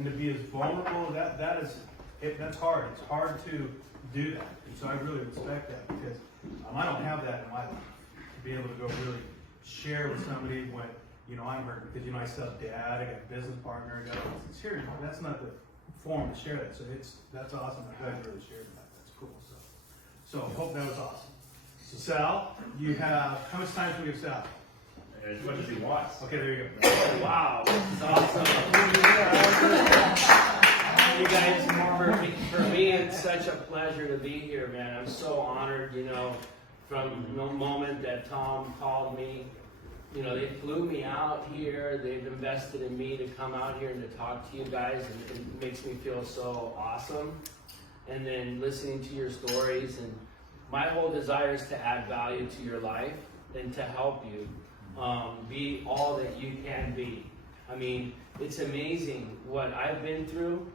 And to be as vulnerable, that's hard. It's hard to do that. And so I really respect that because I don't have that in my life. To be able to go really share with somebody when, I'm hurt because, I still have dad, I got a business partner, I got all this. Here, that's not the form to share that. So that's awesome. I'm glad you really shared that. That's cool. So I hope that was awesome. So Sal, you have, how much time do we give Sal? As much as he wants. Okay, there you go. Wow, this is awesome. You guys, for me, it's such a pleasure to be here, man. I'm so honored, from the moment that Tom called me. They flew me out here. They've invested in me to come out here and to talk to you guys, and it makes me feel so awesome. And then listening to your stories, and my whole desire is to add value to your life and to help you be all that you can be. I mean, it's amazing what I've been through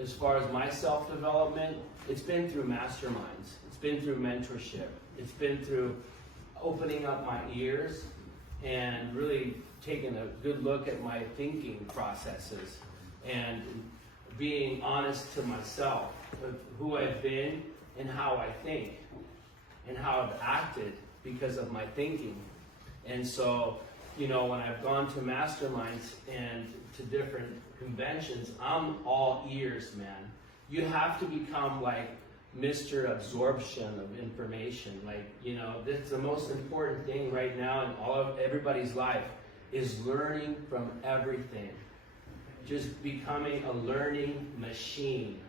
as far as my self-development. It's been through masterminds. It's been through mentorship. It's been through opening up my ears and really taking a good look at my thinking processes and being honest to myself of who I've been and how I think and how I've acted because of my thinking. And so, when I've gone to masterminds and to different conventions, I'm all ears, man. You have to become like Mr. Absorption of information. That's the most important thing right now in everybody's life is learning from everything. Just becoming a learning machine,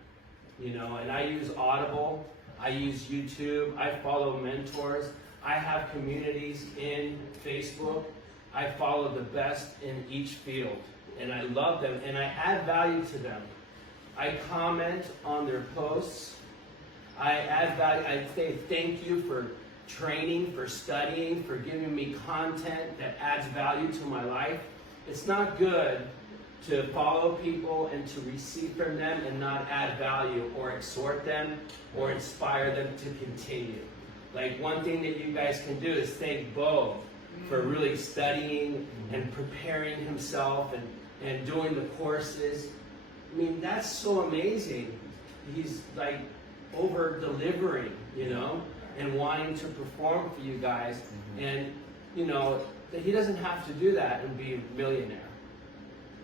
and I use Audible, I use YouTube, I follow mentors, I have communities in Facebook, I follow the best in each field, and I love them, and I add value to them. I comment on their posts, I add value, I say thank you for training, for studying, for giving me content that adds value to my life. It's not good to follow people and to receive from them and not add value or exhort them or inspire them to continue. Like one thing that you guys can do is thank Beau for really studying and preparing himself and doing the courses. I mean, that's so amazing. He's like over-delivering, and wanting to perform for you guys. And, he doesn't have to do that and be a millionaire,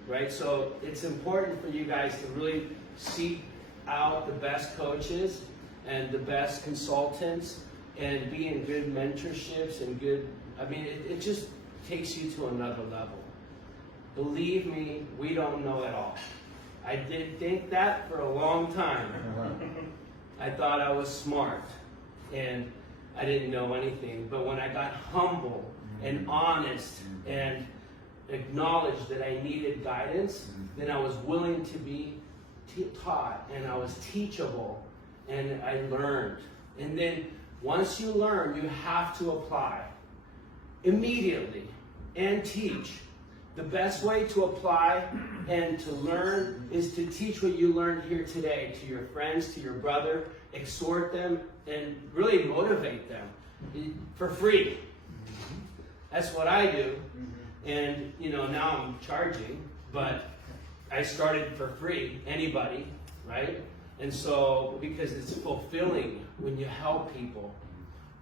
right? So it's important for you guys to really seek out the best coaches and the best consultants and be in good mentorships and it just takes you to another level. Believe me, we don't know it all. I did think that for a long time. I thought I was smart and I didn't know anything. But when I got humble and honest and acknowledged that I needed guidance, then I was willing to be taught and I was teachable and I learned. And then once you learn, you have to apply immediately and teach. The best way to apply and to learn is to teach what you learned here today to your friends, to your brother, exhort them, and really motivate them for free. That's what I do. And, now I'm charging, but I started for free, anybody, right? And so, because it's fulfilling when you help people,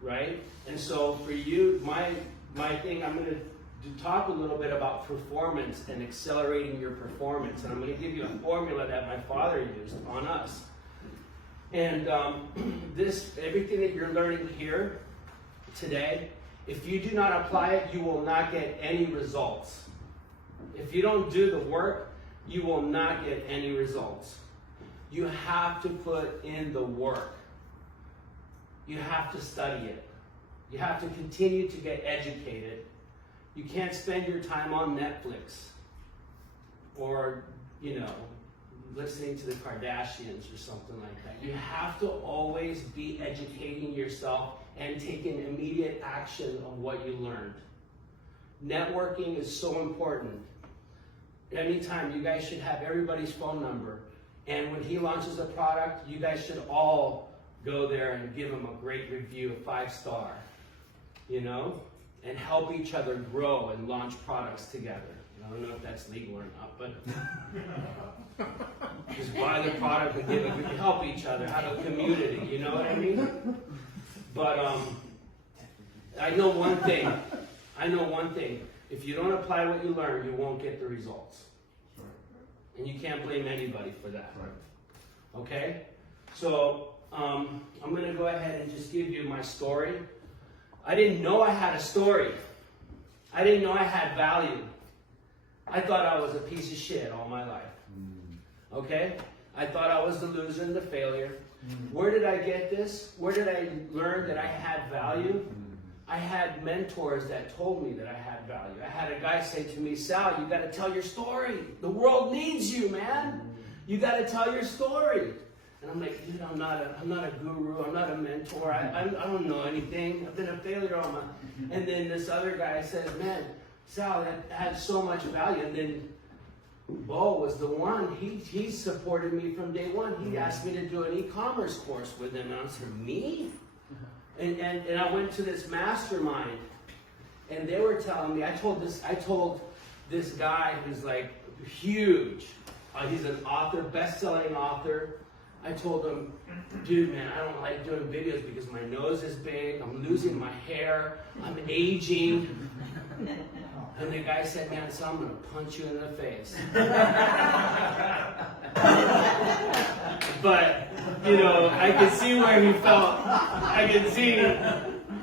right? And so for you, my thing, I'm going to talk a little bit about performance and accelerating your performance. And I'm going to give you a formula that my father used on us. And everything that you're learning here today, if you do not apply it, you will not get any results. If you don't do the work, you will not get any results. You have to put in the work. You have to study it. You have to continue to get educated. You can't spend your time on Netflix or, listening to the Kardashians or something like that. You have to always be educating yourself and taking immediate action of what you learned. Networking is so important. Anytime, you guys should have everybody's phone number. And when he launches a product, you guys should all go there and give him a great review, a 5-star, and help each other grow and launch products together. I don't know if that's legal or not, but Just buy the product and give it, help each other, have a community, you know what I mean? But I know one thing. If you don't apply what you learn, you won't get the results. And you can't blame anybody for that. Okay? So I'm going to go ahead and just give you my story. I didn't know I had a story. I didn't know I had value. I thought I was a piece of shit all my life. Okay? I thought I was the loser and the failure. Where did I get this? Where did I learn that I had value? I had mentors that told me that I had value. I had a guy say to me, Sal, you got to tell your story. The world needs you, man. You got to tell your story. And I'm like, dude, I'm not a guru. I'm not a mentor. I don't know anything. I've been a failure all my. And then this other guy says, man, Sal, that had so much value. And then Beau was the one. He supported me from day one. He asked me to do an e-commerce course with him. And I said, me? And I went to this mastermind, and they were telling me, I told this guy who's like huge, he's an author, best-selling author. I told him, dude, man, I don't like doing videos because my nose is big, I'm losing my hair, I'm aging. And the guy said, man, so I'm gonna punch you in the face. But, you know, I could see where he felt. I could see,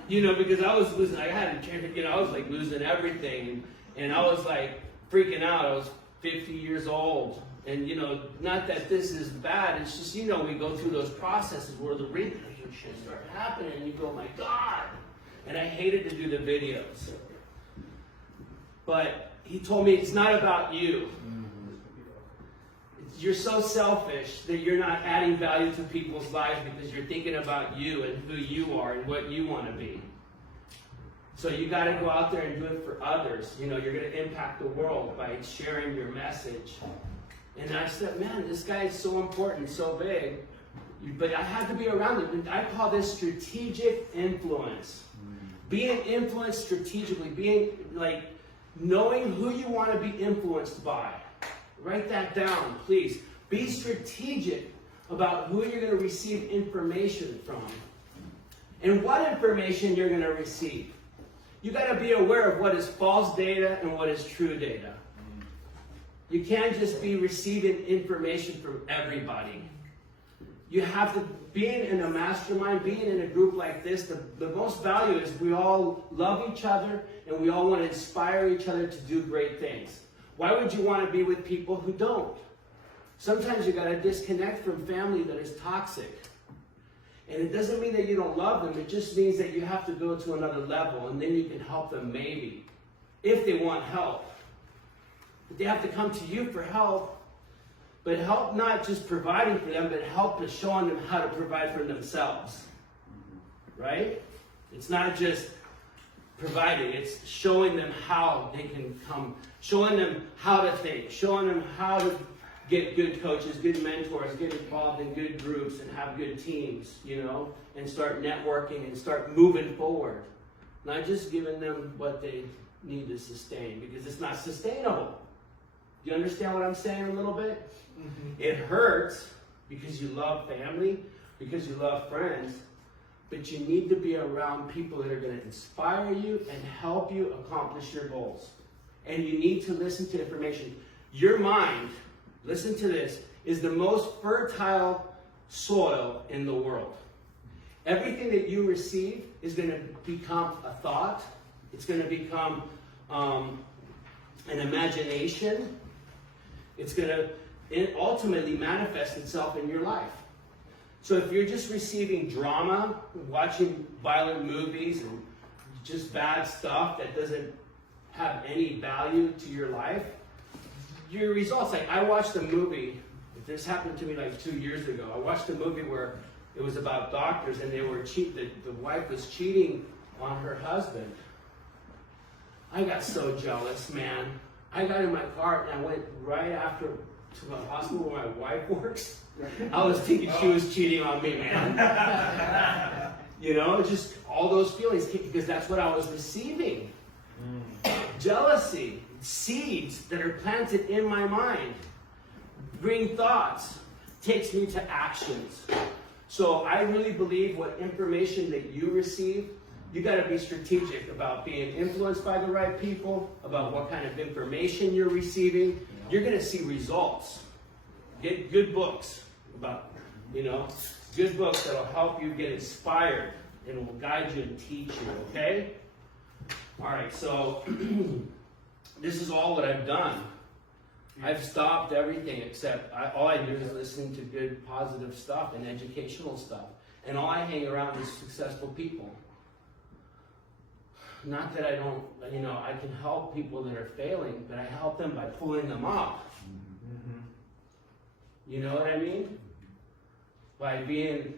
you know, because I was losing, I had, you know, I was like losing everything. And I was like freaking out. I was 50 years old. And, you know, not that this is bad. It's just, you know, we go through those processes where the repercussions start happening. And you go, my God. And I hated to do the videos. But he told me it's not about you. You're so selfish that you're not adding value to people's lives because you're thinking about you and who you are and what you want to be. So you got to go out there and do it for others. You know, you're going to impact the world by sharing your message. And I said, man, this guy is so important, so big. But I had to be around him. And I call this strategic influence. Being influenced strategically, being like, knowing who you want to be influenced by. Write that down, please. Be strategic about who you're going to receive information from and what information you're going to receive. You got to be aware of what is false data and what is true data. You can't just be receiving information from everybody. You have to, being in a mastermind, being in a group like this, the most value is we all love each other and we all want to inspire each other to do great things. Why would you want to be with people who don't? Sometimes you got to disconnect from family that is toxic. And it doesn't mean that you don't love them. It just means that you have to go to another level and then you can help them maybe, if they want help. But they have to come to you for help. But help not just providing for them, but help is showing them how to provide for themselves. Right? It's not just providing, it's showing them how they can come, showing them how to think, showing them how to get good coaches, good mentors, get involved in good groups and have good teams, you know, and start networking and start moving forward. Not just giving them what they need to sustain, because it's not sustainable. Do you understand what I'm saying a little bit? Mm-hmm. It hurts because you love family, because you love friends, but you need to be around people that are going to inspire you and help you accomplish your goals. And you need to listen to information. Your mind, listen to this, is the most fertile soil in the world. Everything that you receive is going to become a thought. It's going to become an imagination. It's going to ultimately manifest itself in your life. So if you're just receiving drama, watching violent movies and just bad stuff that doesn't have any value to your life, your results, like I watched a movie, this happened to me like 2 years ago. I watched a movie where it was about doctors and they were the wife was cheating on her husband. I got so jealous, man. I got in my car and I went right after to the hospital where my wife works. I was thinking she was cheating on me, man. You know, just all those feelings, because that's what I was receiving. Jealousy, seeds that are planted in my mind. bring thoughts takes me to actions. So I really believe what information that you receive, you got to be strategic about being influenced by the right people, about what kind of information you're receiving. You're going to see results. Get good books about, good books that'll help you get inspired and will guide you and teach you, okay? All right, so this is all what I've done. I've stopped everything except all I do is listen to good, positive stuff and educational stuff. And all I hang around is successful people. Not that I don't, I can help people that are failing, but I help them by pulling them up. You know what I mean? By being,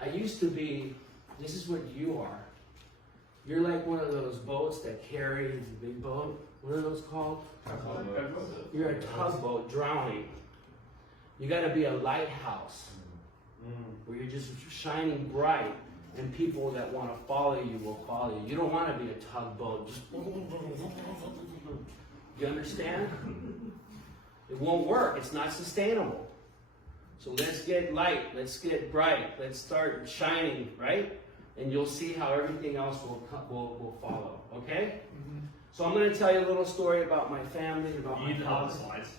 I used to be, this is what you are. You're like one of those boats that carries a big boat. What are those called? You're a tugboat drowning. You got to be a lighthouse where you're just shining bright, and people that want to follow you will follow you. You don't want to be a tugboat. Just you understand? It won't work. It's not sustainable. So let's get light. Let's get bright. Let's start shining, right? And you'll see how everything else will follow. Okay? So I'm going to tell you a little story about my family, about my father. Slides.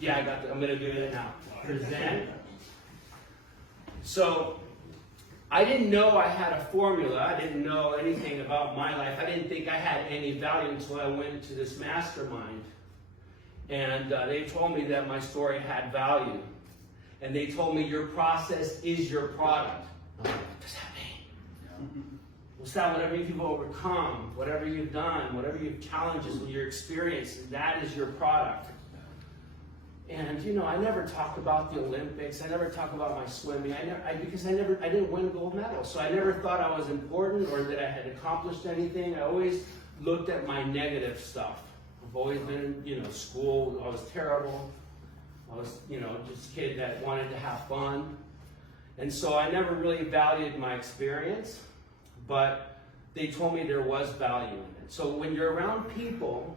Yeah, I got I'm going to do it now. Present. So I didn't know I had a formula. I didn't know anything about my life. I didn't think I had any value until I went to this mastermind. And they told me that my story had value. And they told me your process is your product. I'm like, what does that mean? What's that? Whatever you've overcome, whatever you've done, whatever you've challenges with your experience, that is your product. And I never talked about the Olympics. I never talked about my swimming. Because I didn't win gold medals. So I never thought I was important or that I had accomplished anything. I always looked at my negative stuff. I've always been in, school. I was terrible. I was, just a kid that wanted to have fun. And so I never really valued my experience, but they told me there was value in it. So when you're around people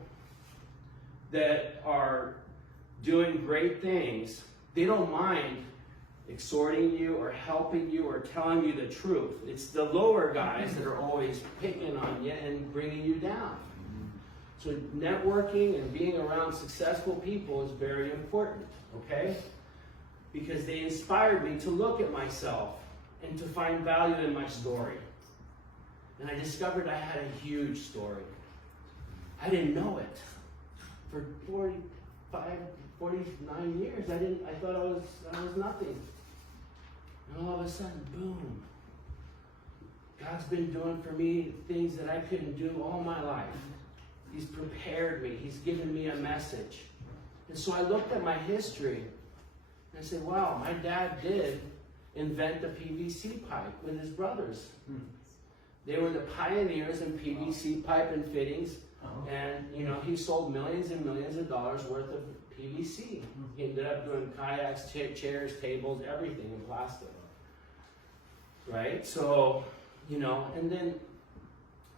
that are doing great things, they don't mind exhorting you or helping you or telling you the truth. It's the lower guys that are always picking on you and bringing you down. So networking and being around successful people is very important, okay? Because they inspired me to look at myself and to find value in my story. And I discovered I had a huge story. I didn't know it. For 49 years, I thought I was nothing. And all of a sudden, boom. God's been doing for me things that I couldn't do all my life. He's prepared me. He's given me a message. And so I looked at my history and I said, wow, my dad did invent the PVC pipe with his brothers. They were the pioneers in PVC pipe and fittings. And, he sold millions and millions of dollars worth of PVC. He ended up doing kayaks, chairs, tables, everything in plastic. Right? So, and then,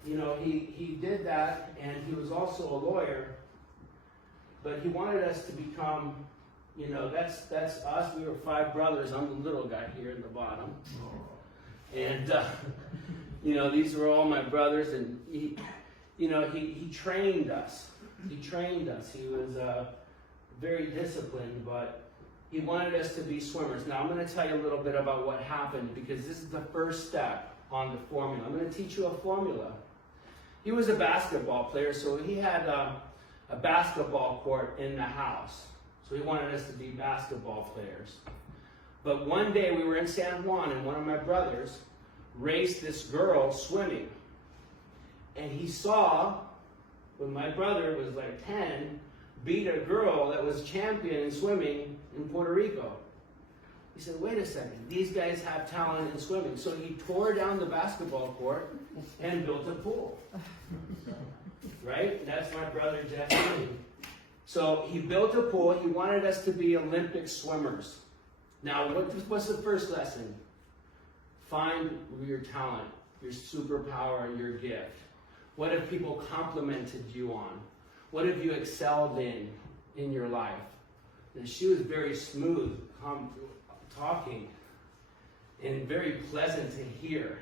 he did that, and he was also a lawyer, but he wanted us to become, that's us. We were 5 brothers. I'm the little guy here in the bottom. And, these were all my brothers, and he trained us. He trained us. He was very disciplined, but he wanted us to be swimmers. Now, I'm going to tell you a little bit about what happened, because this is the first step on the formula. I'm going to teach you a formula. He was a basketball player, so he had a basketball court in the house. So he wanted us to be basketball players. But one day we were in San Juan, and one of my brothers raced this girl swimming. And he saw, when my brother was like 10, beat a girl that was champion in swimming in Puerto Rico. He said, wait a second, these guys have talent in swimming. So he tore down the basketball court and built a pool. Right? That's my brother Jeff. So he built a pool. He wanted us to be Olympic swimmers. Now, what's the first lesson? Find your talent, your superpower, your gift. What have people complimented you on? What have you excelled in your life? And she was very smooth, talking, and very pleasant to hear.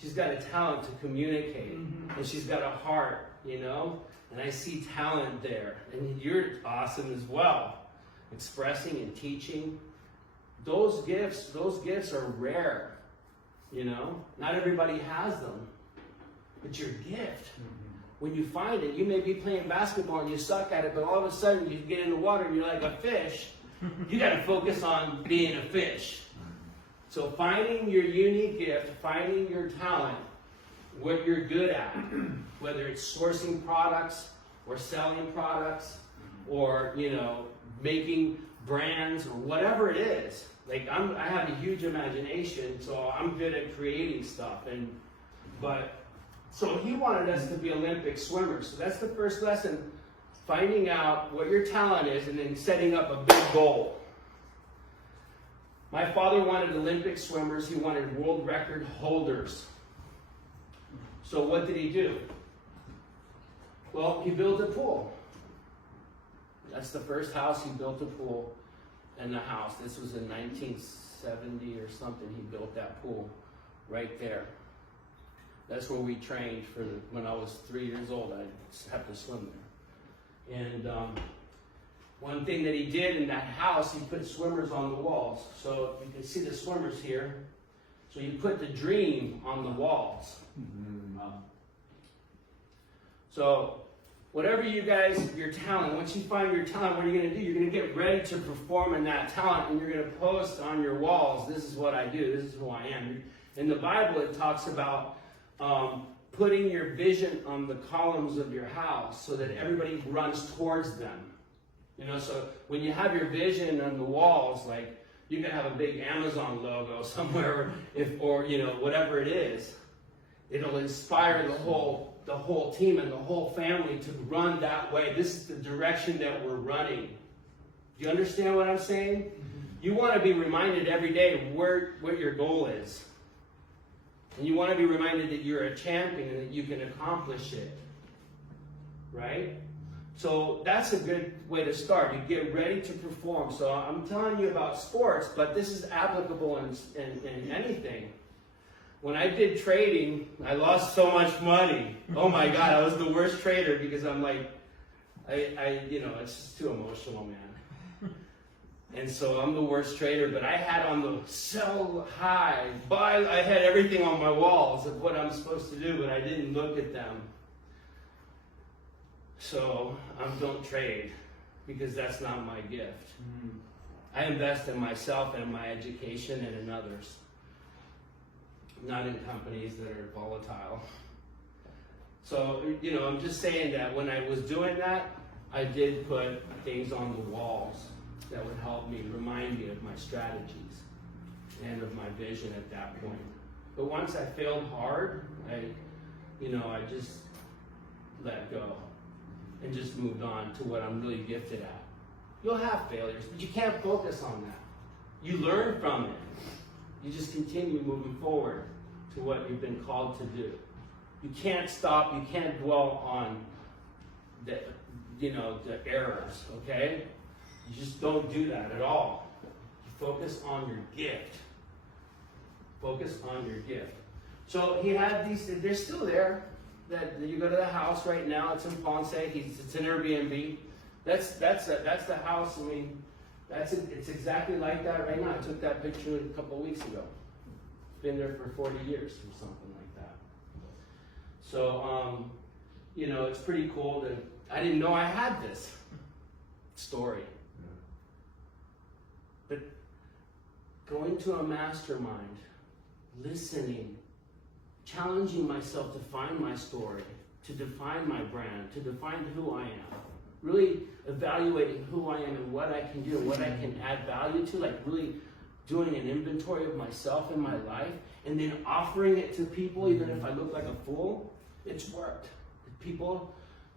She's got a talent to communicate, and she's got a heart, you know? And I see talent there. And you're awesome as well. Expressing and teaching. Those gifts are rare, you know? Not everybody has them. But your gift, when you find it, you may be playing basketball and you suck at it, but all of a sudden you get in the water and you're like a fish. You got to focus on being a fish. So finding your unique gift, finding your talent, what you're good at, whether it's sourcing products or selling products or, you know, making brands or whatever it is. Like I have a huge imagination, so I'm good at creating stuff. So he wanted us to be Olympic swimmers. So that's the first lesson, finding out what your talent is and then setting up a big goal. My father wanted Olympic swimmers. He wanted world record holders. So what did he do? Well, he built a pool. That's the first house he built, a pool in the house. This was in 1970 or something. He built that pool right there. That's where we trained when I was 3 years old. I had to swim there. And one thing that he did in that house, he put swimmers on the walls. So you can see the swimmers here. So you put the dream on the walls. So whatever you guys, your talent, once you find your talent, what are you going to do? You're going to get ready to perform in that talent, and you're going to post on your walls, this is what I do, this is who I am. In the Bible, it talks about putting your vision on the columns of your house so that everybody runs towards them. You know, so when you have your vision on the walls, like you can have a big Amazon logo somewhere, or you know, whatever it is, it'll inspire the whole team and the whole family to run that way. This is the direction that we're running. Do you understand what I'm saying? You want to be reminded every day what your goal is. And you want to be reminded that you're a champion and that you can accomplish it. Right? So that's a good way to start. You get ready to perform. So I'm telling you about sports, but this is applicable in anything. When I did trading, I lost so much money. Oh my God, I was the worst trader because I'm like, you know, it's just too emotional, man. And so I'm the worst trader, but I had on the sell high, buy, I had everything on my walls of what I'm supposed to do, but I didn't look at them. So don't trade because that's not my gift. I invest in myself and my education and in others, not in companies that are volatile. So, you know, I'm just saying that when I was doing that, I did put things on the walls that would help me, remind me of my strategies and of my vision at that point. But once I failed hard, I just let go and just moved on to what I'm really gifted at. You'll have failures, but you can't focus on that. You learn from it. You just continue moving forward to what you've been called to do. You can't stop, you can't dwell on the errors, okay? You just don't do that at all. You focus on your gift. Focus on your gift. So he had these, they're still there. That you go to the house right now, it's in Ponce, it's an Airbnb. That's the house, I mean, it's exactly like that right now. I took that picture a couple of weeks ago. It's been there for 40 years or something like that. So, you know, it's pretty cool that I didn't know I had this story. But going to a mastermind, listening, challenging myself to find my story, to define my brand, to define who I am. Really evaluating who I am and what I can do and what I can add value to, like really doing an inventory of myself and my life, and then offering it to people even if I look like a fool. It's worked. People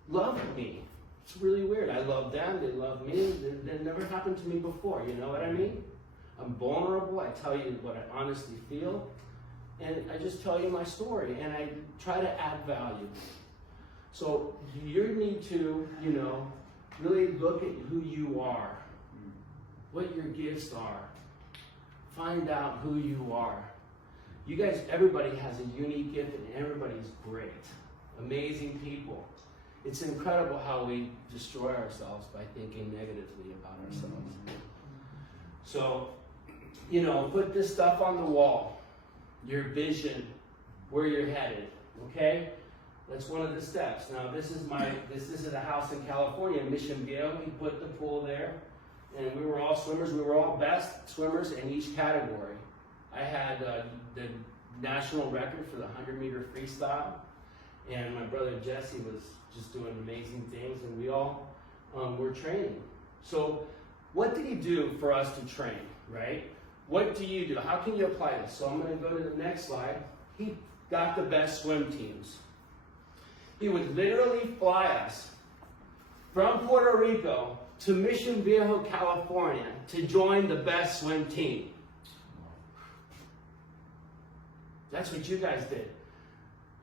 love me. It's really weird. I love them, they love me. That never happened to me before, you know what I mean? I'm vulnerable, I tell you what I honestly feel, and I just tell you my story, and I try to add value. So you need to, you know, really look at who you are what your gifts are. Find out who you are. You guys, everybody has a unique gift and everybody's great. Amazing people. It's incredible how we destroy ourselves by thinking negatively about ourselves. So, you know, put this stuff on the wall. Your vision, where you're headed, okay? That's one of the steps. Now, this is a house in California, Mission Beau. We put the pool there, and we were all swimmers. We were all best swimmers in each category. I had the national record for the 100-meter freestyle, and my brother Jesse was just doing amazing things, and we all were training. So what did he do for us to train, right? What do you do? How can you apply this? So I'm going to go to the next slide. He got the best swim teams. He would literally fly us from Puerto Rico to Mission Viejo, California to join the best swim team. That's what you guys did.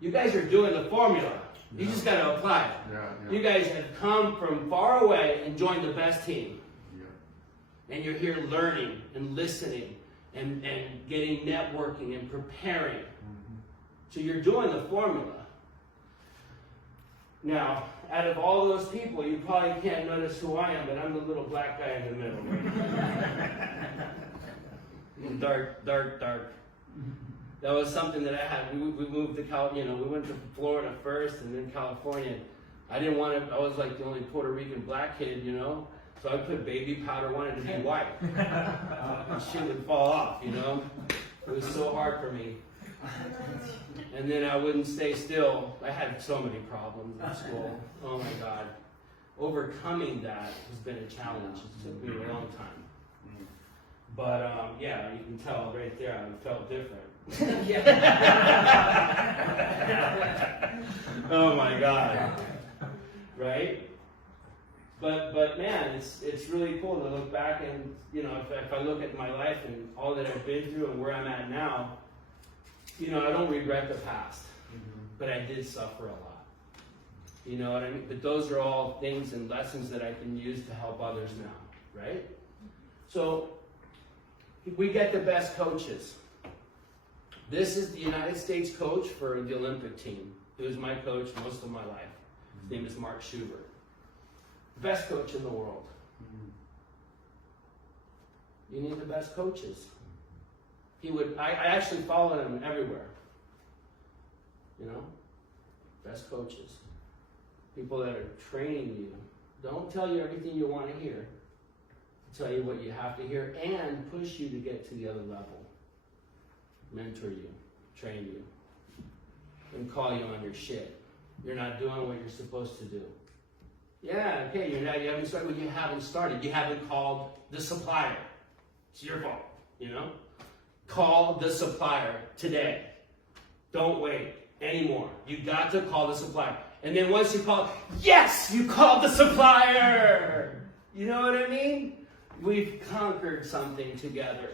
You guys are doing the formula. You just got to apply it. Yeah. You guys have come from far away and joined the best team. Yeah. And you're here learning and listening and getting networking and preparing. Mm-hmm. So you're doing the formula. Now, out of all those people, you probably can't notice who I am, but I'm the little black guy in the middle. Right? Dark. That was something that I had. We moved to California. We went to Florida first, and then California. I didn't want to. I was like the only Puerto Rican black kid, So I put baby powder. Wanted to be white, and shit would fall off. It was so hard for me. And then I wouldn't stay still. I had so many problems in school. Oh my God. Overcoming that has been a challenge. It took me a long time. But yeah, you can tell right there I felt different. Oh my God. Right? But man, it's really cool to look back and, if I look at my life and all that I've been through and where I'm at now, I don't regret the past, but I did suffer a lot. You know what I mean? But those are all things and lessons that I can use to help others now, right? So we get the best coaches. This is the United States coach for the Olympic team. He was my coach most of my life. His name is Mark Schubert. Best coach in the world. You need the best coaches. I actually followed him everywhere. Best coaches. People that are training you. Don't tell you everything you want to hear. Tell you what you have to hear and push you to get to the other level. Mentor you, train you, and call you on your shit. You're not doing what you're supposed to do. Yeah, okay, you haven't started. Well, you haven't started. You haven't called the supplier. It's your fault, Call the supplier today. Don't wait anymore. You got to call the supplier. And then once you call, yes, you called the supplier. You know what I mean? We've conquered something together.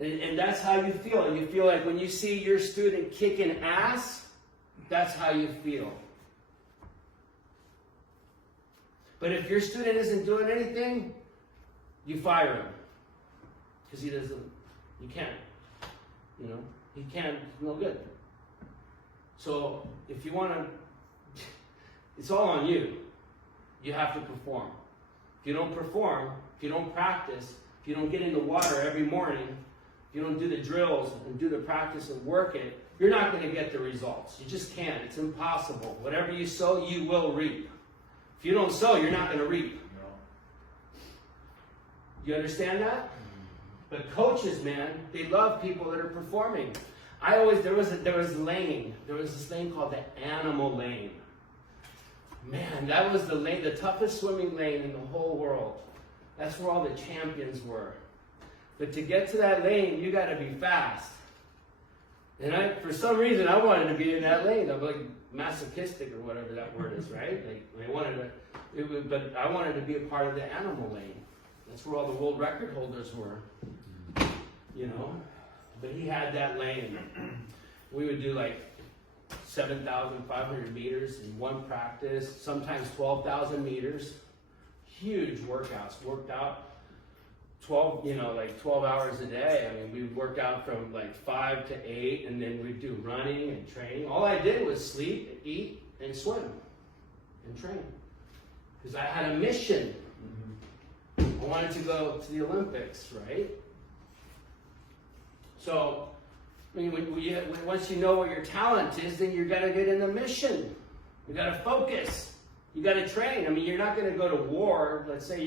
And that's how you feel. You feel like when you see your student kicking ass, that's how you feel. But if your student isn't doing anything, you fire him. Because you can't. He can't, no good. So if you want to, it's all on you. You have to perform. If you don't perform, if you don't practice, if you don't get in the water every morning, if you don't do the drills and do the practice and work it, you're not going to get the results. You just can't. It's impossible. Whatever you sow, you will reap. If you don't sow, you're not going to reap. You understand that? But coaches, man, they love people that are performing. There was this lane called the animal lane. Man, that was the toughest swimming lane in the whole world. That's where all the champions were. But to get to that lane, you got to be fast. And for some reason, I wanted to be in that lane. I'm like masochistic or whatever that word is, right? But I wanted to be a part of the animal lane. That's where all the world record holders were. But he had that lane. We would do 7,500 meters in one practice, sometimes 12,000 meters. Huge workouts. Worked out 12, like 12 hours a day. I mean, we'd work out from like 5 to 8, and then we'd do running and training. All I did was sleep, eat, and swim, and train. Because I had a mission. I wanted to go to the Olympics, right? So, I mean, once you know what your talent is, then you got to get in the mission. You got to focus. You got to train. I mean, you're not going to go to war. Let's say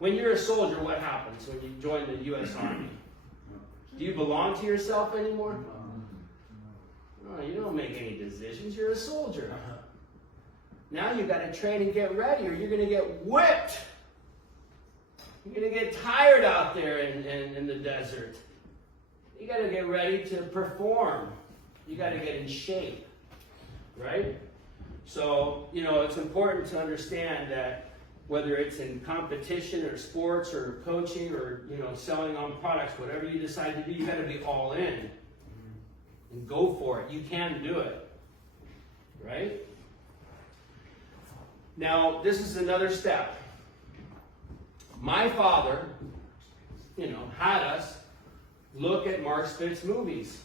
when you're a soldier, what happens when you join the U.S. Army? Do you belong to yourself anymore? No, you don't make any decisions. You're a soldier. Now you got to train and get ready, or you're going to get whipped. You're going to get tired out there in the desert. You got to get ready to perform. You got to get in shape, right? So, it's important to understand that whether it's in competition or sports or coaching or, selling on products, whatever you decide to do, you got to be all in and go for it. You can do it, right? Now, this is another step. My father, had us look at Mark Spitz movies.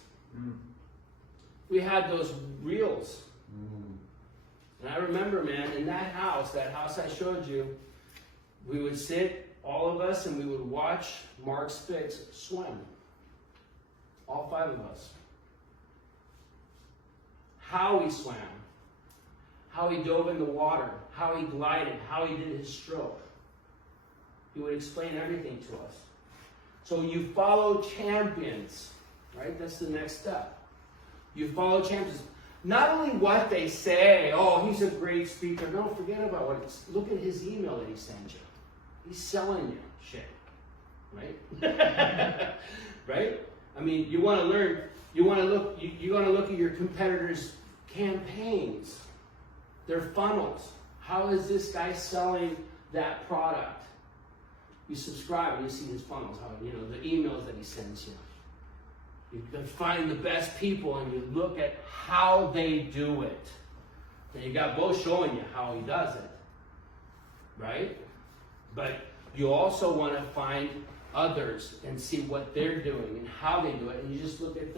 We had those reels. And I remember, man, in that house I showed you, we would sit, all of us, and we would watch Mark Spitz swim. All 5 of us. How he swam, how he dove in the water, how he glided, how he did his stroke. He would explain everything to us. So you follow champions, right? That's the next step. You follow champions. Not only what they say, oh, he's a great speaker. Don't forget about what it's. Look at his email that he sends you. He's selling you shit, right? Right? I mean, you want to learn. You want to look. You want to look at your competitors' campaigns, their funnels. How is this guy selling that product? You subscribe and you see his funnels. How the emails that he sends you. You can find the best people and you look at how they do it. And you got Beau showing you how he does it, right? But you also want to find others and see what they're doing and how they do it. And you just look at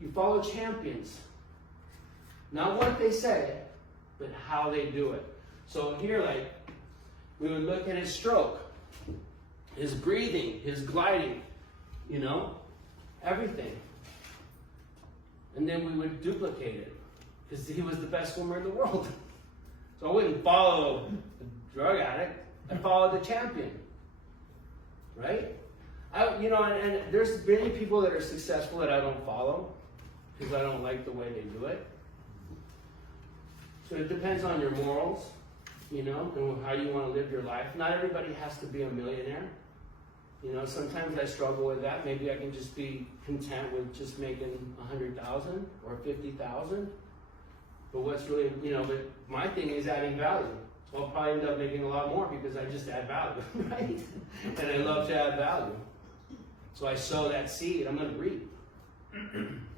you follow champions. Not what they say, but how they do it. So here, we would look at his stroke, his breathing, his gliding, everything. And then we would duplicate it because he was the best swimmer in the world. So I wouldn't follow the drug addict. I followed the champion, right? And there's many people that are successful that I don't follow because I don't like the way they do it. So it depends on your morals, and how you want to live your life. Not everybody has to be a millionaire. Sometimes I struggle with that. Maybe I can just be content with just making $100,000 or $50,000. But what's really, but my thing is adding value. So I'll probably end up making a lot more because I just add value, right? And I love to add value. So I sow that seed, I'm going to reap,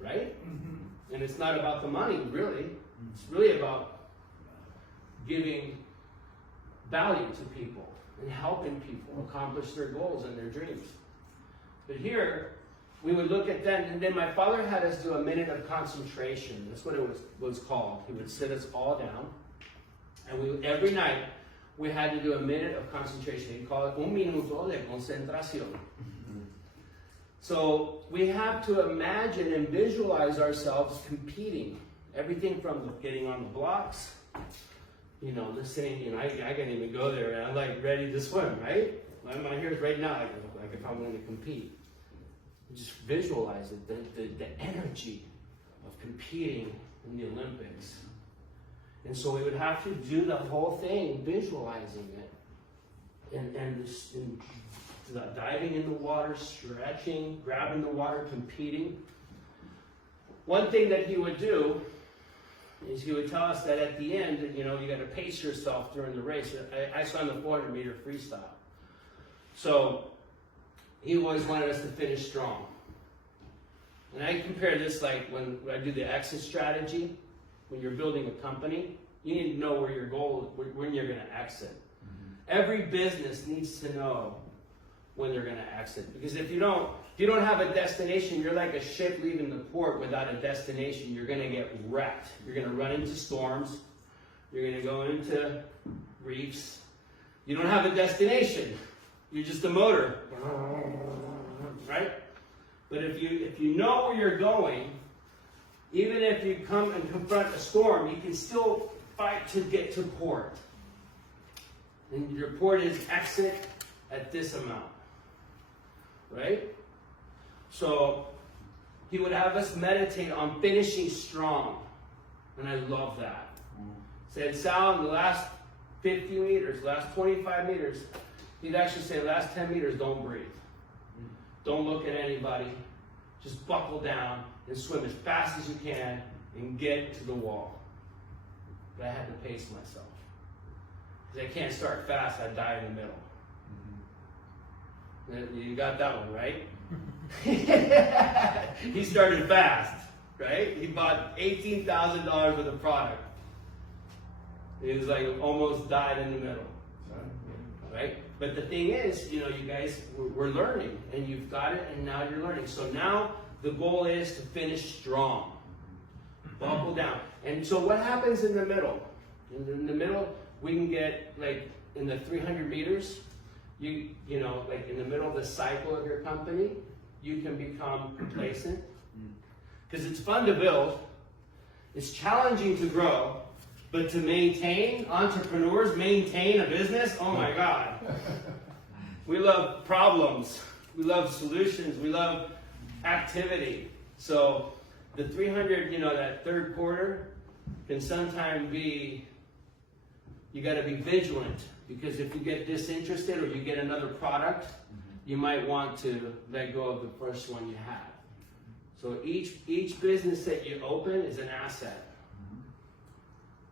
right? And it's not about the money, really. It's really about giving value to people and helping people accomplish their goals and their dreams. But here, we would look at that, and then my father had us do a minute of concentration. That's what it was called. He would sit us all down, and every night, we had to do a minute of concentration. He called it un minuto de concentración. So we have to imagine and visualize ourselves competing. Everything from getting on the blocks, listening, I can't even go there, and I'm ready to swim, right? My hair's right now, like if I'm going to compete. Just visualize it, the energy of competing in the Olympics. And so we would have to do the whole thing, visualizing it. And diving in the water, stretching, grabbing the water, competing. One thing that he would do is he would tell us that at the end, you got to pace yourself during the race. I swam the 400-meter freestyle. So he always wanted us to finish strong. And I compare this when I do the exit strategy. When you're building a company, you need to know where your goal is, when you're going to exit. Every business needs to know when they're gonna exit. Because if you don't have a destination, you're like a ship leaving the port without a destination. You're gonna get wrecked. You're gonna run into storms. You're gonna go into reefs. You don't have a destination. You're just a motor, right? But if you know where you're going, even if you come and confront a storm, you can still fight to get to port. And your port is exit at this amount, right? So he would have us meditate on finishing strong, and I love that. Said, Sal, in the last 50 meters, last 25 meters, he'd actually say, last 10 meters, don't breathe. Don't look at anybody. Just buckle down and swim as fast as you can and get to the wall. But I had to pace myself. Because I can't start fast, I die in the middle. You got that one, right? He started fast, right? He bought $18,000 worth of product. He was like almost died in the middle, right? But the thing is, you guys, we're learning, and you've got it, and now you're learning. So now the goal is to finish strong, buckle down. And so what happens in the middle? In the middle, we can get like in the 300 meters. You know, like in the middle of the cycle of your company, you can become complacent because it's fun to build, it's challenging to grow. But to maintain, entrepreneurs maintain a business, oh my God. We love problems, we love solutions, we love activity. So the 300, that third quarter can sometimes be, you gotta be vigilant, because if you get disinterested or you get another product, you might want to let go of the first one you had. So each business that you open is an asset.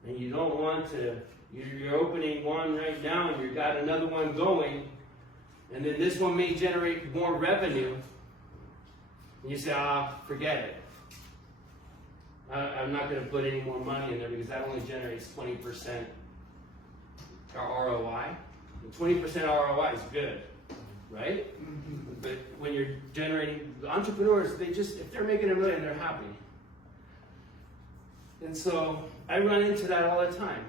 And you don't want to, you're opening one right now and you've got another one going, and then this one may generate more revenue, and you say, forget it. I'm not going to put any more money in there because that only generates 20% ROI. And 20% ROI is good, right? But when you're generating, entrepreneurs, if they're making $1 million, they're happy. And so I run into that all the time.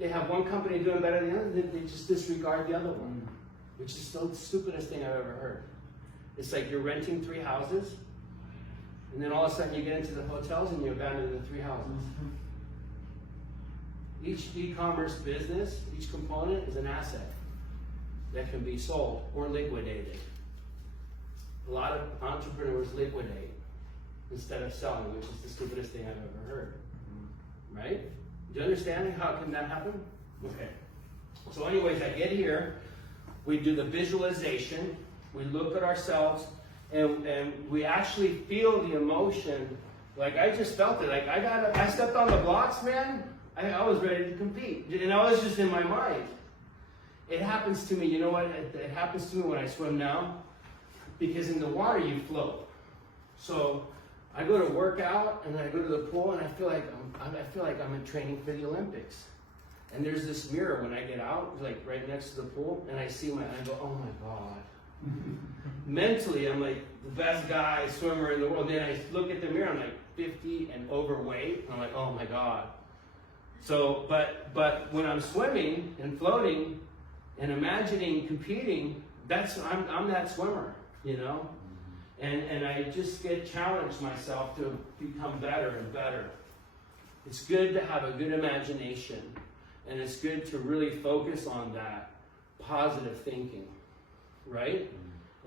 They have one company doing better than the other, they just disregard the other one, which is the stupidest thing I've ever heard. It's like you're renting 3 houses, and then all of a sudden you get into the hotels and you abandon the 3 houses. Each e-commerce business, each component is an asset that can be sold or liquidated. A lot of entrepreneurs liquidate instead of selling, which is the stupidest thing I've ever heard. Right? Do you understand how can that happen? Okay. So anyways, I get here, we do the visualization, we look at ourselves, and we actually feel the emotion. Like I just felt it. Like I stepped on the blocks, man. I was ready to compete. And I was just in my mind. It happens to me, you know what? It happens to me when I swim now. Because in the water you float. So I go to work out and I go to the pool and I feel like I'm in training for the Olympics. And there's this mirror when I get out, like right next to the pool, and I see and I go, oh my God. Mentally, I'm like the best guy swimmer in the world. Then I look at the mirror, I'm like 50 and overweight. And I'm like, oh my God. So, but when I'm swimming and floating and imagining competing, I'm that swimmer, you know? And I just get challenged myself to become better and better. It's good to have a good imagination, and it's good to really focus on that positive thinking, right?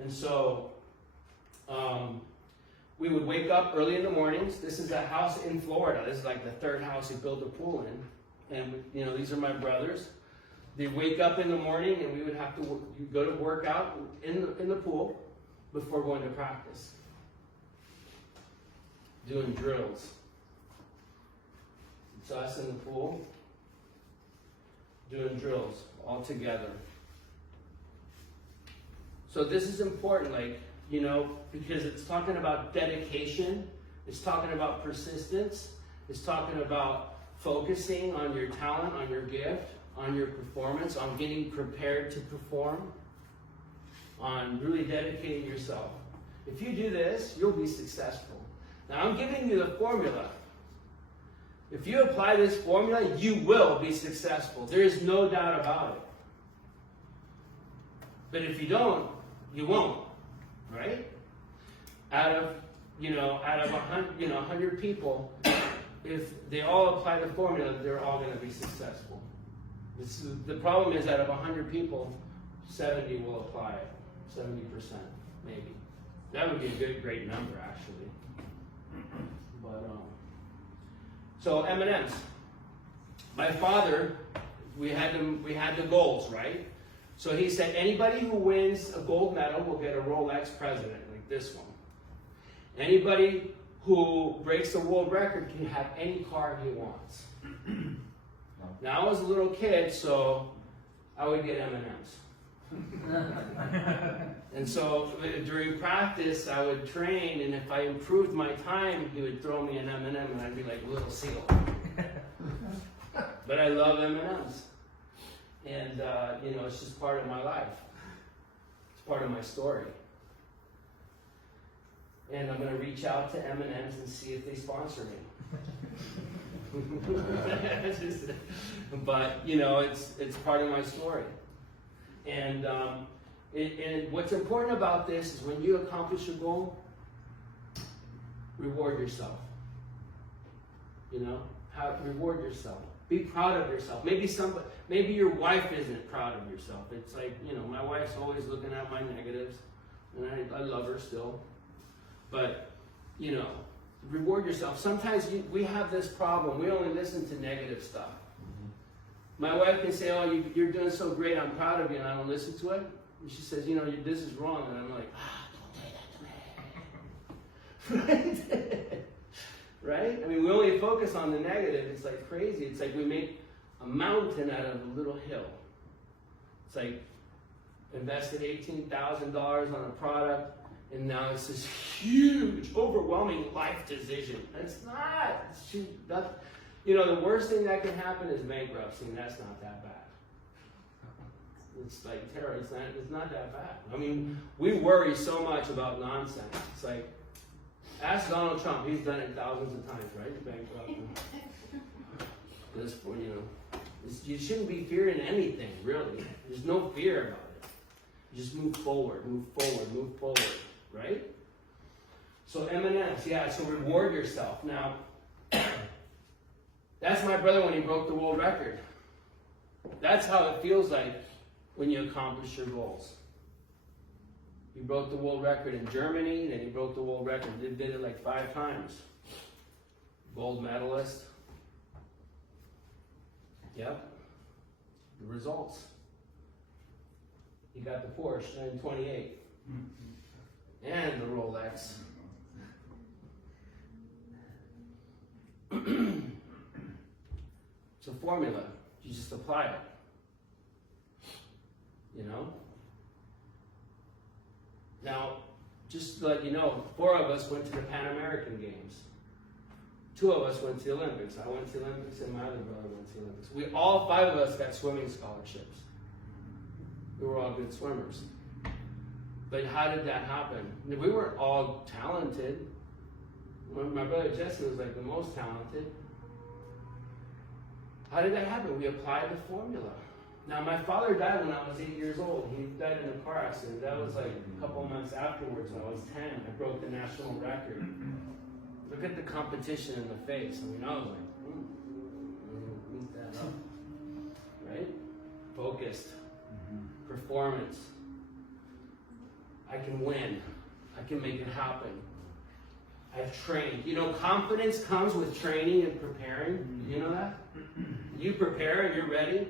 And so we would wake up early in the mornings. This is a house in Florida. This is like the 3rd house we built a pool in. And these are my brothers. They wake up in the morning and we would have to go to work out in the pool before going to practice. Doing drills. It's us in the pool doing drills all together. So this is important, because it's talking about dedication, it's talking about persistence, it's talking about focusing on your talent, on your gift, on your performance, on getting prepared to perform, on really dedicating yourself. If you do this, you'll be successful. Now I'm giving you the formula. If you apply this formula, you will be successful. There is no doubt about it. But if you don't, you won't, right? Out of 100 people, if they all apply the formula, they're all going to be successful. The problem is, out of 100 people, 70 will apply it. 70%, maybe. That would be a great number, actually. But so M&Ms. My father, we had the goals, right? So he said anybody who wins a gold medal will get a Rolex President, like this one. Anybody who breaks the world record can have any car he wants. Now I was a little kid, so I would get M&Ms. And so during practice, I would train, and if I improved my time, he would throw me an M&M, and I'd be like a little seal. But I love M&Ms. And, it's just part of my life. It's part of my story. And I'm going to reach out to M&Ms and see if they sponsor me. But, it's part of my story. And what's important about this is when you accomplish your goal, reward yourself. Reward yourself. Be proud of yourself. Maybe your wife isn't proud of yourself. It's like, my wife's always looking at my negatives, and I love her still. But, reward yourself. Sometimes we have this problem. We only listen to negative stuff. My wife can say, oh, you're doing so great, I'm proud of you, and I don't listen to it. And she says, this is wrong. And I'm like, don't say that to me. Right? I mean, we only focus on the negative. It's like crazy. It's like we make a mountain out of a little hill. It's like invested $18,000 on a product, and now it's this huge, overwhelming life decision. It's not. The worst thing that can happen is bankruptcy, and that's not that bad. It's like terror. It's not that bad. I mean, we worry so much about nonsense. It's like, ask Donald Trump. He's done it thousands of times, right? He's bankrupt. You shouldn't be fearing anything, really. There's no fear about it. You just move forward, right? So M&Ms, yeah, so reward yourself. Now, that's my brother when he broke the world record. That's how it feels like when you accomplish your goals. He broke the world record in Germany, then he broke the world record. He did it like 5 times. Gold medalist. Yep. The results. He got the Porsche 928. And the Rolex. It's a formula. You just apply it. Now, just to let you know, 4 of us went to the Pan American Games. 2 of us went to the Olympics. I went to the Olympics, and my other brother went to the Olympics. All 5 of us got swimming scholarships. We were all good swimmers. But how did that happen? We weren't all talented. My brother Jesse was like the most talented. How did that happen? We applied the formula. Now, my father died when I was 8 years old. He died in a car accident. That was like a couple of months afterwards when I was 10. I broke the national record. Look at the competition in the face. I mean, I was like, meet that up. Right? Focused. Performance. I can win. I can make it happen. I've trained. Confidence comes with training and preparing. You know that? You prepare and you're ready.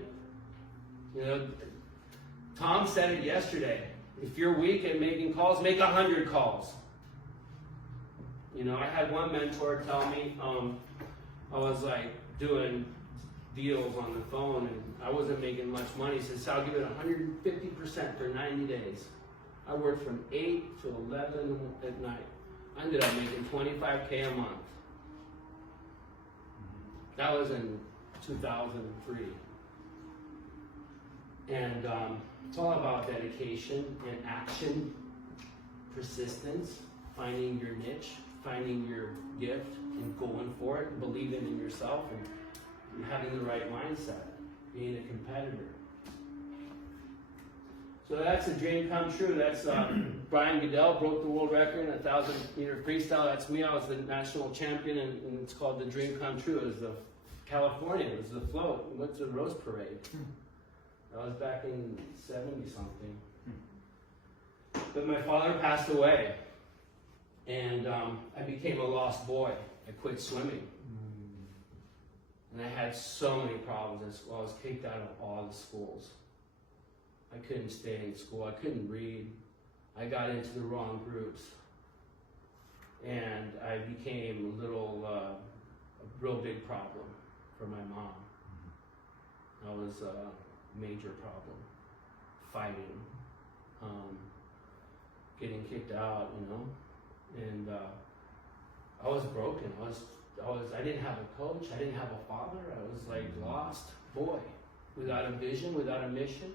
Tom said it yesterday. If you're weak at making calls, make 100 calls. I had one mentor tell me, I was like doing deals on the phone and I wasn't making much money. He said, Sal, I'll give it 150% for 90 days. I worked from 8 to 11 at night. I ended up making $25K a month. That was in 2003. And It's all about dedication and action, persistence, finding your niche, finding your gift, and going for it, and believing in yourself, and having the right mindset, being a competitor. So that's a dream come true. That's Brian Goodell broke the world record in a 1,000-meter freestyle. That's me. I was the national champion, and it's called the dream come true. It was the California. It was the float. We went to the Rose Parade. That was back in 70-something. But my father passed away, and I became a lost boy. I quit swimming. And I had so many problems in school. I was kicked out of all the schools. I couldn't stay in school. I couldn't read. I got into the wrong groups. And I became a real big problem for my mom. I was a major problem. Fighting. Getting kicked out, you know. And I was broken. I didn't have a coach. I didn't have a father. I was like lost boy, without a vision, without a mission.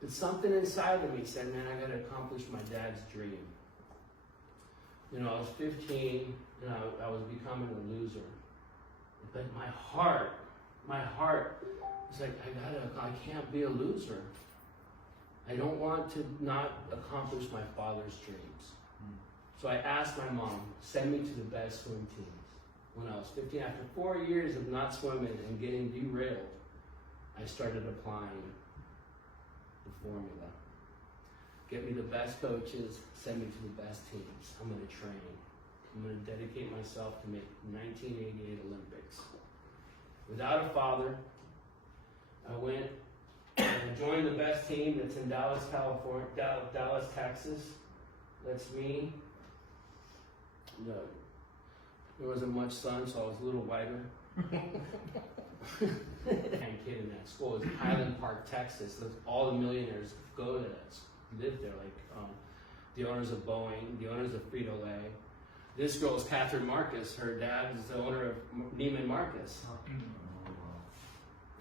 But something inside of me said, man, I gotta accomplish my dad's dream. You know, I was 15 and I was becoming a loser. But my heart was like, I can't be a loser. I don't want to not accomplish my father's dreams. So I asked my mom, send me to the best swim teams. When I was 15, after 4 years of not swimming and getting derailed, I started applying the formula. Get me the best coaches, send me to the best teams. I'm gonna train. I'm gonna dedicate myself to make 1988 Olympics. Without a father, I went and joined the best team that's in Dallas, California, Dallas, Texas. That's me. There wasn't much sun, so I was a little whiter. And kid in that school is Highland Park, Texas. All the millionaires go to that, live there, like the owners of Boeing, the owners of Frito-Lay. This girl is Catherine Marcus. Her dad is the owner of Neiman Marcus.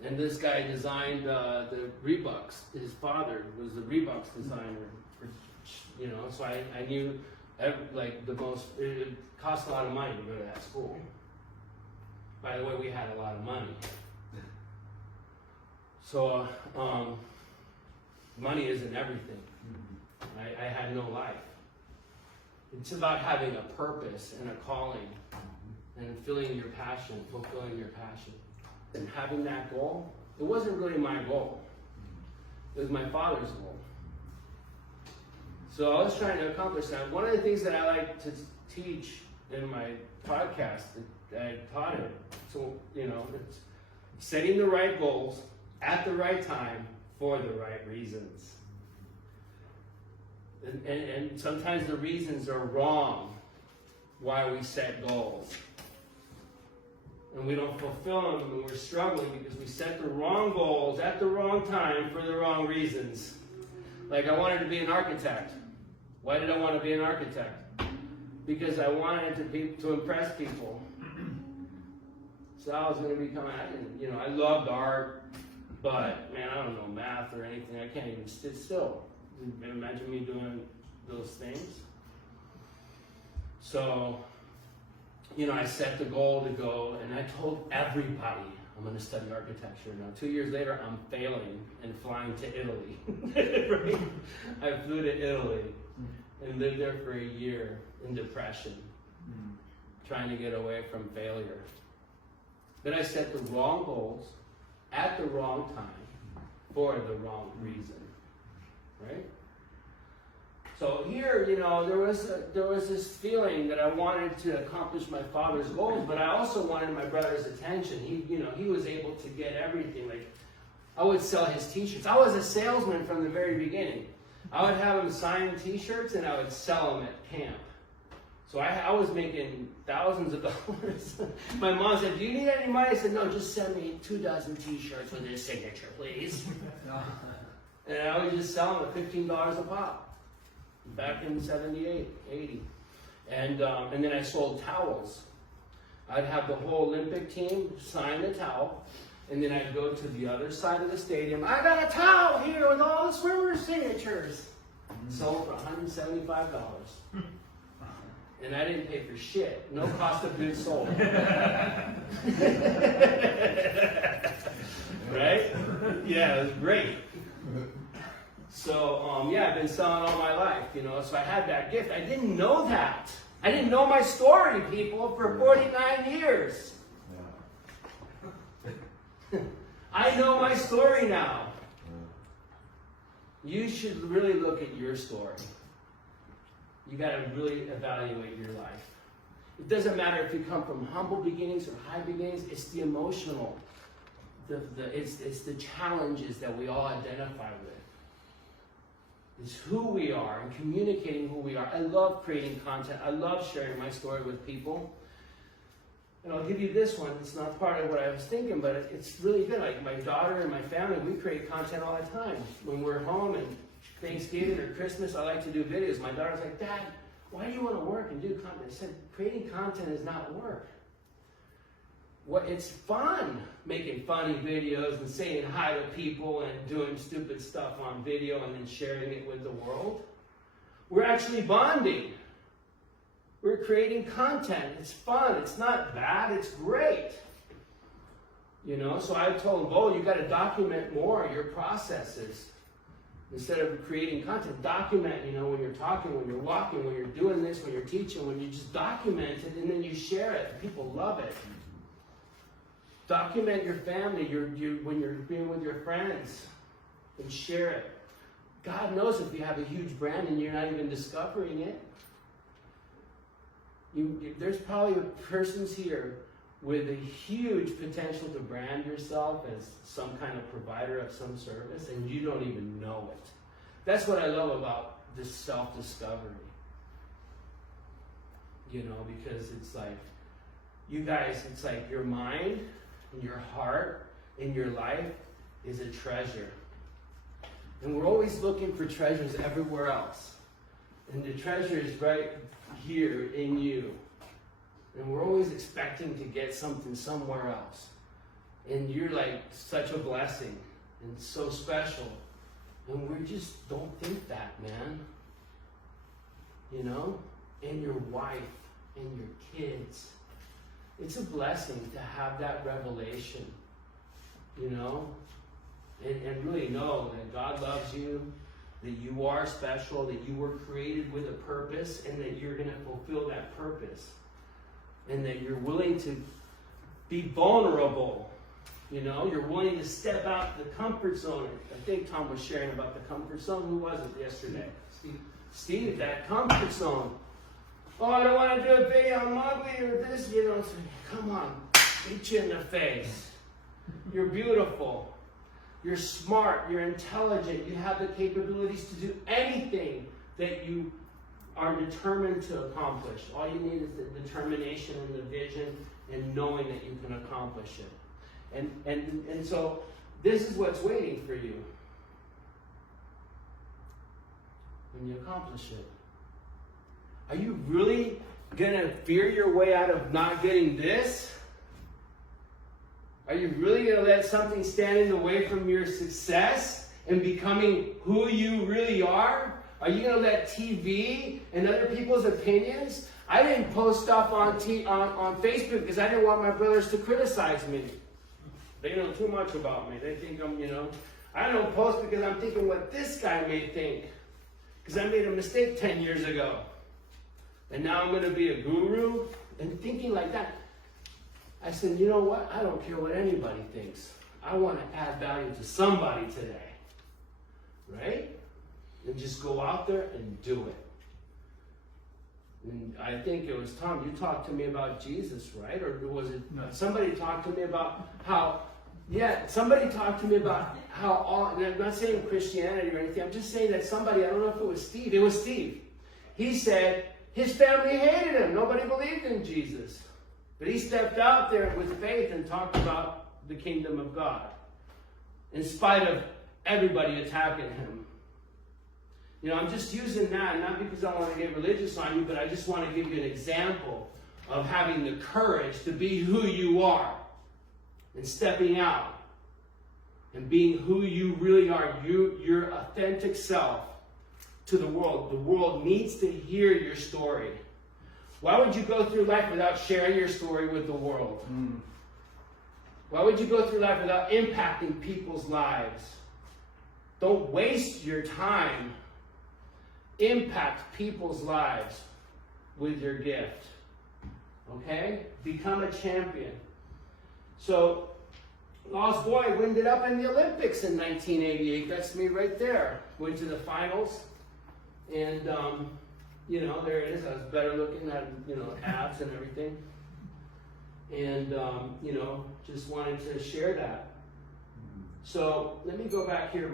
And this guy designed the Reeboks. His father was the Reeboks designer. You know, so I knew like the most. It cost a lot of money to go to that school. By the way, we had a lot of money. So money isn't everything. I had no life. It's about having a purpose and a calling and feeling your passion, fulfilling your passion. And having that goal, it wasn't really my goal. It was my father's goal. So I was trying to accomplish that. One of the things that I like to teach in my podcast, I taught it. So, you know, it's setting the right goals at the right time for the right reasons. And sometimes the reasons are wrong why we set goals. And we don't fulfill them and we're struggling because we set the wrong goals at the wrong time for the wrong reasons. Like I wanted to be an architect. Why did I want to be an architect? Because I wanted to impress people. So I was going to become, I loved art, but man, I don't know math or anything. I can't even sit still. Imagine me doing those things. So, I set the goal to go, and I told everybody I'm going to study architecture. Now, 2 years later, I'm failing and flying to Italy. Right? I flew to Italy and lived there for a year in depression, trying to get away from failure. But I set the wrong goals at the wrong time for the wrong reason, right? So here, there was this feeling that I wanted to accomplish my father's goals, but I also wanted my brother's attention. He was able to get everything. Like, I would sell his t-shirts. I was a salesman from the very beginning. I would have him sign t-shirts and I would sell them at camp. So I was making thousands of dollars. My mom said, "Do you need any money?" I said, "No, just send me 24 t-shirts with his signature, please." And I would just sell them at $15 a pop. Back in 78, 80. And then I sold towels. I'd have the whole Olympic team sign the towel, And then I'd go to the other side of the stadium. I got a towel here with all the swimmer signatures. Sold for $175. And I didn't pay for shit. No cost of goods sold. Right? Yeah, it was great. So, yeah, I've been selling all my life, you know, so I had that gift. I didn't know that. I didn't know my story, people, for 49 years. I know my story now. You should really look at your story. You got to really evaluate your life. It doesn't matter if you come from humble beginnings or high beginnings. It's the emotional, it's the challenges that we all identify with. It's who we are and communicating who we are. I love creating content. I love sharing my story with people. And I'll give you this one. It's not part of what I was thinking, but it's really good. Like my daughter and my family, we create content all the time. When we're home and Thanksgiving or Christmas, I like to do videos. My daughter's like, Dad, why do you want to work and do content? I said, creating content is not work. It's fun making funny videos and saying hi to people and doing stupid stuff on video and then sharing it with the world. We're actually bonding. We're creating content. It's fun. It's not bad. It's great. You know, so I told Beau, you got to document more your processes. Instead of creating content, document, you know, when you're talking, when you're walking, when you're doing this, when you're teaching, when you just document it and then you share it. People love it. Document your family, when you're being with your friends, and share it. God knows if you have a huge brand and you're not even discovering it. There's probably persons here with a huge potential to brand yourself as some kind of provider of some service, and you don't even know it. That's what I love about this self-discovery. You know, because it's like, you guys, it's like your mind and your heart and your life is a treasure. And we're always looking for treasures everywhere else. And the treasure is right here in you. And we're always expecting to get something somewhere else. And you're like such a blessing and so special. And we just don't think that, man. You know? And your wife and your kids. It's a blessing to have that revelation. You know? And really know that God loves you, that you are special, that you were created with a purpose, and that you're going to fulfill that purpose. And that you're willing to be vulnerable. You know, you're willing to step out the comfort zone. I think Tom was sharing about the comfort zone. Who was it yesterday? Steve, that comfort zone. Oh, I don't want to do a video, I'm ugly or this, you know. So, come on, beat you in the face. You're beautiful. You're smart. You're intelligent. You have the capabilities to do anything that you are determined to accomplish. All you need is the determination and the vision and knowing that you can accomplish it. And so this is what's waiting for you when you accomplish it. Are you really going to fear your way out of not getting this? Are you really going to let something stand in the way from your success and becoming who you really are? Are you going to let TV and other people's opinions? I didn't post stuff on Facebook because I didn't want my brothers to criticize me. They know too much about me. They think I'm, you know. I don't post because I'm thinking what this guy may think. Because I made a mistake 10 years ago. And now I'm going to be a guru. And thinking like that. I said, you know what? I don't care what anybody thinks. I want to add value to somebody today. Right? And just go out there and do it. And I think it was Tom, you talked to me about Jesus, right? Or was it somebody talked to me about how, somebody talked to me about how all, and I'm not saying Christianity or anything, I'm just saying that somebody, I don't know if it was Steve, he said his family hated him. Nobody believed in Jesus. But he stepped out there with faith and talked about the kingdom of God. In spite of everybody attacking him. You know, I'm just using that, not because I want to get religious on you, but I just want to give you an example of having the courage to be who you are and stepping out and being who you really are, your authentic self to the world. The world needs to hear your story. Why would you go through life without sharing your story with the world? Why would you go through life without impacting people's lives? Don't waste your time. Impact people's lives with your gift. Okay? Become a champion. So, Lost Boy ended up in the Olympics in 1988. That's me right there. Went to the finals. And, you know, there it is. I was better looking at, you know, abs and everything. And, you know, just wanted to share that. So, let me go back here.